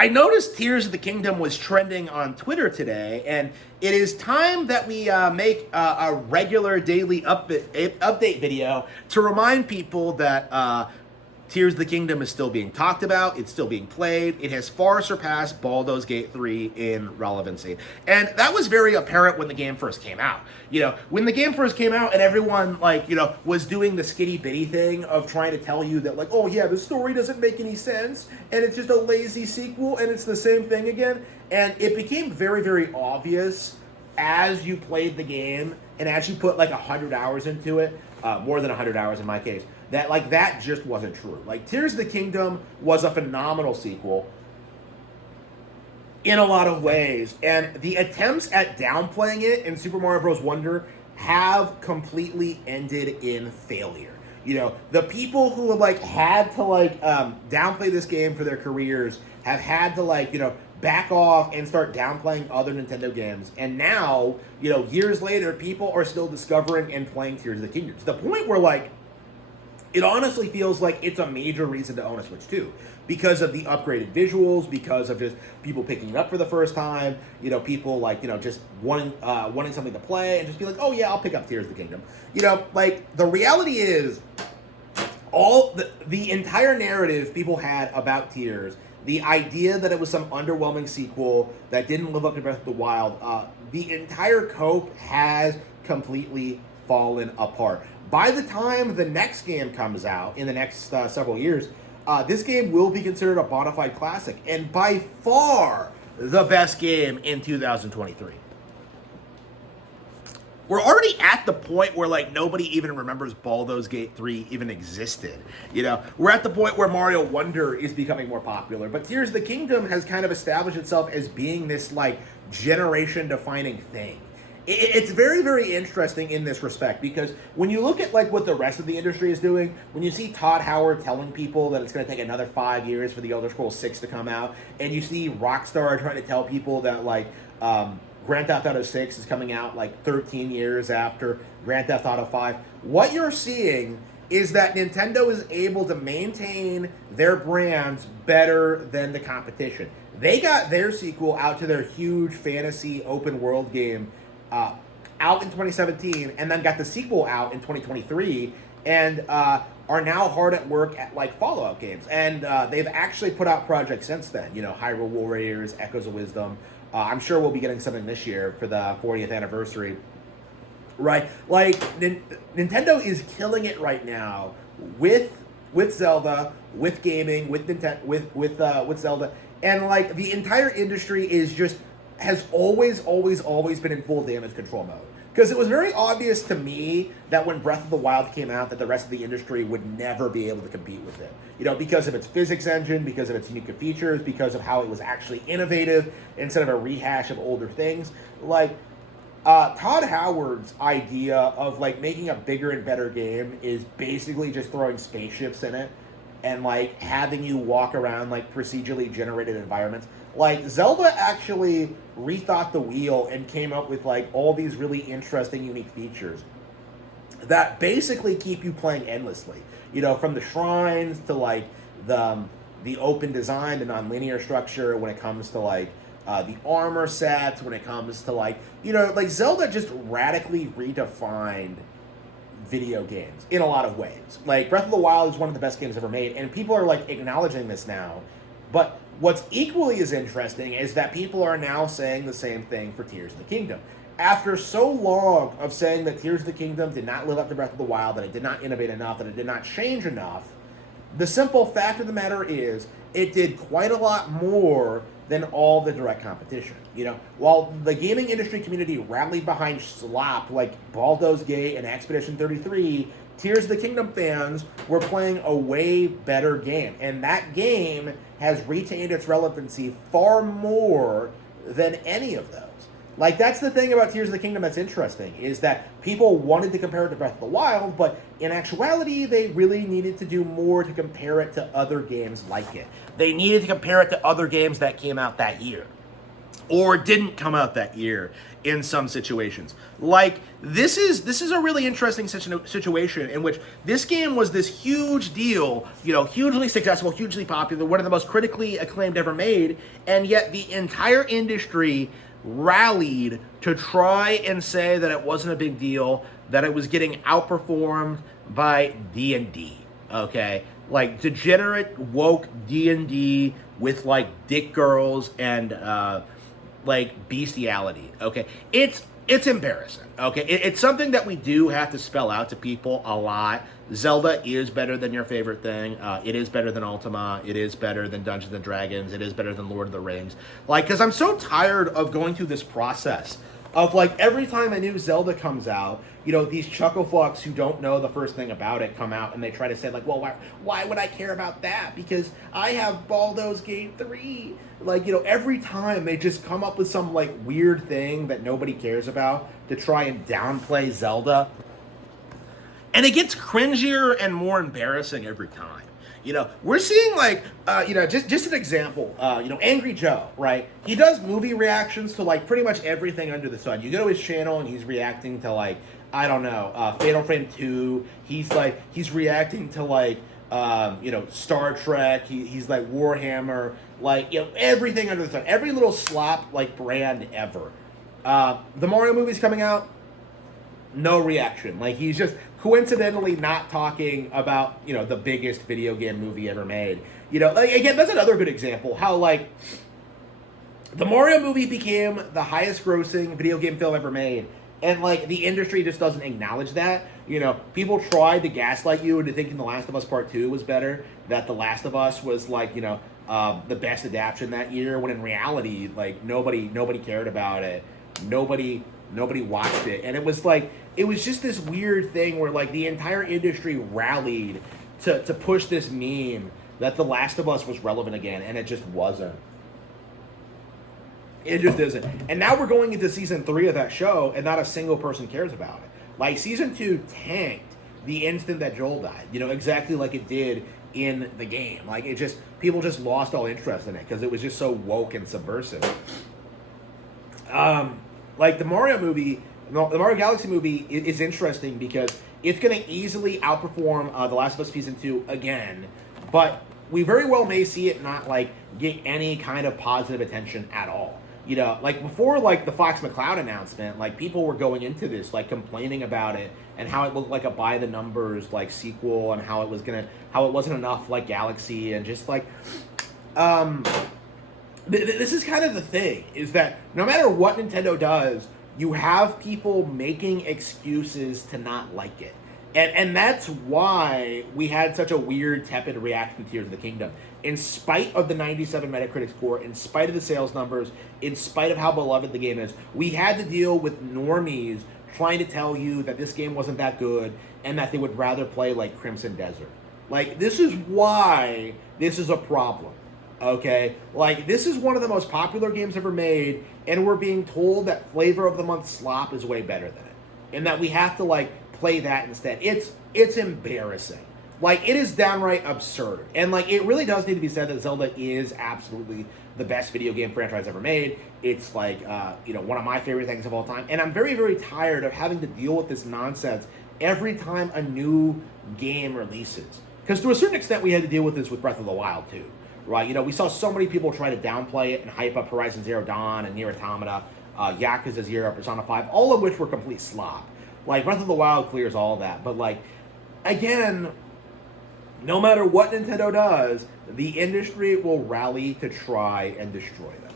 I noticed Tears of the Kingdom was trending on Twitter today, and it is time that we make a regular daily update video to remind people that Tears of the Kingdom is still being talked about, it's still being played, it has far surpassed Baldur's Gate 3 in relevancy. And that was very apparent when the game first came out. When the game first came out and everyone, was doing the skitty bitty thing of trying to tell you that, oh yeah, the story doesn't make any sense, and it's just a lazy sequel, and it's the same thing again. And it became very, very obvious as you played the game, and as you put 100 hours into it, more than 100 hours in my case, that that just wasn't true. Tears of the Kingdom was a phenomenal sequel in a lot of ways, and the attempts at downplaying it in Super Mario Bros. Wonder have completely ended in failure. The people who had to downplay this game for their careers have had to back off and start downplaying other Nintendo games. And now, years later, people are still discovering and playing Tears of the Kingdom to the point where it honestly feels like it's a major reason to own a Switch 2 because of the upgraded visuals, because of just people picking it up for the first time, people just wanting something to play and just be like, oh yeah, I'll pick up Tears of the Kingdom. The reality is all the entire narrative people had about Tears, the idea that it was some underwhelming sequel that didn't live up to Breath of the Wild, the entire cope has completely fallen apart. By the time the next game comes out in the next several years, this game will be considered a bona fide classic, and by far the best game in 2023. We're already at the point where nobody even remembers Baldur's Gate 3 even existed. We're at the point where Mario Wonder is becoming more popular, but Tears of the Kingdom has kind of established itself as being this generation-defining thing. It's very, very interesting in this respect because when you look at what the rest of the industry is doing, when you see Todd Howard telling people that it's going to take another 5 years for the Elder Scrolls 6 to come out, and you see Rockstar trying to tell people that Grand Theft Auto 6 is coming out 13 years after Grand Theft Auto 5, what you're seeing is that Nintendo is able to maintain their brands better than the competition. They got their sequel out to their huge fantasy open world game out in 2017, and then got the sequel out in 2023, and are now hard at work at Fallout games. And they've actually put out projects since then. Hyrule Warriors, Echoes of Wisdom. I'm sure we'll be getting something this year for the 40th anniversary. Right? Nintendo is killing it right now with Zelda, with gaming, with Zelda, and the entire industry has always been in full damage control mode. Because it was very obvious to me that when Breath of the Wild came out that the rest of the industry would never be able to compete with it. Because of its physics engine, because of its unique features, because of how it was actually innovative instead of a rehash of older things. Todd Howard's idea of making a bigger and better game is basically just throwing spaceships in it and having you walk around procedurally generated environments. Zelda actually rethought the wheel and came up with all these really interesting, unique features that basically keep you playing endlessly. From the shrines to the open design, the non-linear structure when it comes to the armor sets, when it comes to Zelda just radically redefined video games in a lot of ways. Breath of the Wild is one of the best games ever made, and people are acknowledging this now. But what's equally as interesting is that people are now saying the same thing for Tears of the Kingdom. After so long of saying that Tears of the Kingdom did not live up to Breath of the Wild, that it did not innovate enough, that it did not change enough, the simple fact of the matter is it did quite a lot more than all the direct competition. While the gaming industry community rallied behind slop like Baldur's Gate and Expedition 33, Tears of the Kingdom fans were playing a way better game. And that game has retained its relevancy far more than any of those. That's the thing about Tears of the Kingdom that's interesting, is that people wanted to compare it to Breath of the Wild, but in actuality, they really needed to do more to compare it to other games like it. They needed to compare it to other games that came out that year. or didn't come out that year in some situations. Like, this is a really interesting situation in which this game was this huge deal, you know, hugely successful, hugely popular, one of the most critically acclaimed ever made, and yet the entire industry rallied to try and say that it wasn't a big deal, that it was getting outperformed by D&D, okay? Like, degenerate, woke D&D with, like, dick girls and, like, bestiality, okay? It's embarrassing, okay? It's something that we do have to spell out to people a lot. Zelda is better than your favorite thing. It is better than Ultima. It is better than Dungeons and Dragons. It is better than Lord of the Rings. Like, because I'm so tired of going through this process of, like, every time a new Zelda comes out, you know, these chucklefucks who don't know the first thing about it come out and they try to say, like, well, why would I care about that? Because I have Baldur's Gate 3. Like, you know, every time they just come up with some, like, weird thing that nobody cares about to try and downplay Zelda. And it gets cringier and more embarrassing every time. You know, we're seeing, like, you know, just an example, you know, Angry Joe, right? He does movie reactions to, like, pretty much everything under the sun. You go to his channel and he's reacting to, like, I don't know, Fatal Frame 2. He's reacting to, like, you know, Star Trek. He's like Warhammer, like, you know, everything under the sun. Every little slop, like, brand ever. The Mario movie's coming out. No reaction. Like, he's just coincidentally not talking about, you know, the biggest video game movie ever made. You know, like, again, that's another good example. How, like, the Mario movie became the highest grossing video game film ever made. And, like, the industry just doesn't acknowledge that. You know, people tried to gaslight you into thinking The Last of Us Part 2 was better. That The Last of Us was, like, you know, the best adaptation that year. When in reality, like, nobody cared about it. Nobody watched it. And it was, like, it was just this weird thing where, like, the entire industry rallied to push this meme that The Last of Us was relevant again. And it just wasn't. It just isn't. And now we're going into season 3 of that show, and not a single person cares about it. Like, season 2 tanked the instant that Joel died. You know, exactly like it did in the game. Like, it just, people just lost all interest in it because it was just so woke and subversive. Like, the Mario movie, the Mario Galaxy movie is interesting because it's going to easily outperform The Last of Us Season 2 again, but we very well may see it not, like, get any kind of positive attention at all. You know, like, before, like, the Fox McCloud announcement, like, people were going into this, like, complaining about it and how it looked like a by-the-numbers, like, sequel and how it wasn't enough like Galaxy, and just, like, this is kind of the thing, is that no matter what Nintendo does, you have people making excuses to not like it. And that's why we had such a weird, tepid reaction to Tears of the Kingdom. In spite of the 97 Metacritic score, in spite of the sales numbers, in spite of how beloved the game is, we had to deal with normies trying to tell you that this game wasn't that good and that they would rather play, like, Crimson Desert. Like, this is why this is a problem, okay? Like, this is one of the most popular games ever made, and we're being told that Flavor of the Month Slop is way better than it. And that we have to, like, play that instead. It's embarrassing. Like, it is downright absurd. And, like, it really does need to be said that Zelda is absolutely the best video game franchise ever made. It's, like, you know, one of my favorite things of all time. And I'm very, very tired of having to deal with this nonsense every time a new game releases. Because to a certain extent, we had to deal with this with Breath of the Wild, too. Right? You know, we saw so many people try to downplay it and hype up Horizon Zero Dawn and Nier Automata, Yakuza 0, Persona 5, all of which were complete slop. Like, Breath of the Wild clears all of that. But, like, again, no matter what Nintendo does, the industry will rally to try and destroy them.